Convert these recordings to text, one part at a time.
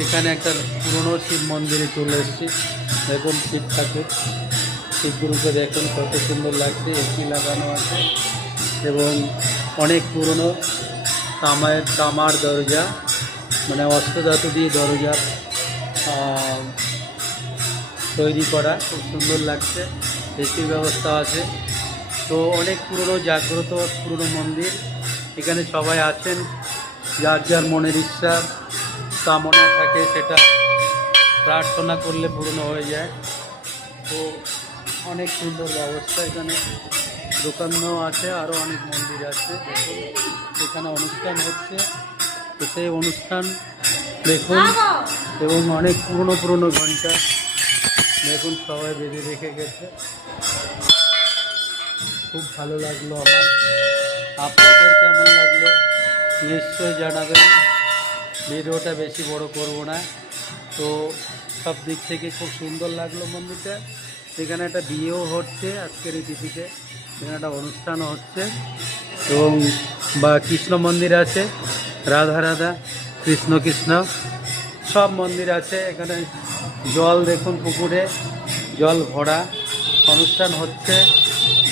সেখানে একটা পুরনো শিব মন্দিরে চলে এসেছি। দেখুন শিব ঠাকুর, শিবগুরুকে দেখুন কত সুন্দর লাগছে, এসি লাগানো আছে এবং অনেক পুরনো তামার দরজা, মানে অষ্টধাতু দিয়ে দরজা তৈরি করা, খুব সুন্দর লাগছে। এসির ব্যবস্থা আছে। তো অনেক পুরনো জাগ্রত পুরনো মন্দির। এখানে সবাই আছেন, যার যার মনের ইচ্ছা কামনা থাকে সেটা প্রার্থনা করলে পূর্ণ হয়ে যায়। তো অনেক সুন্দর ব্যবস্থা, এখানে দোকানও আছে, আরও অনেক মন্দির আছে। দেখুন এখানে অনুষ্ঠান হচ্ছে, তো সেই অনুষ্ঠান দেখুন এবং অনেক পুরনো পুরনো ঘন্টা দেখুন সবাই বেঁধে রেখে গেছে। খুব ভালো লাগলো আমার। আপনাদের কেমন লাগলো নিশ্চয়ই জানাবেন। ভিডিওটা বেশি বড় করব না। তো সব দিক থেকে খুব সুন্দর লাগলো মন্দিরটা। এখানে একটা বিয়েও হচ্ছে আজকের এই তিথিতে, এখানে একটা অনুষ্ঠানও হচ্ছে এবং কৃষ্ণ মন্দির আছে, রাধা রাধা, কৃষ্ণ কৃষ্ণ সব মন্দির আছে। এখানে জল দেখুন, পুকুরে জল ভরা, অনুষ্ঠান হচ্ছে,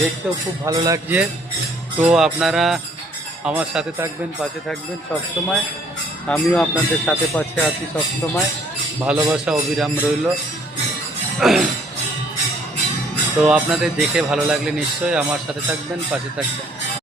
দেখতেও খুব ভালো লাগছে। তো আপনারা আমার সাথে থাকবেন, পাশে থাকবেন সবসময়। আমিও আপনাদের সাথে পাশে আছি সবসময়, ভালোবাসা অবিরাম রইল। তো আপনাদের দেখে ভালো লাগলে নিশ্চয়ই আমার সাথে থাকবেন, পাশে থাকবেন।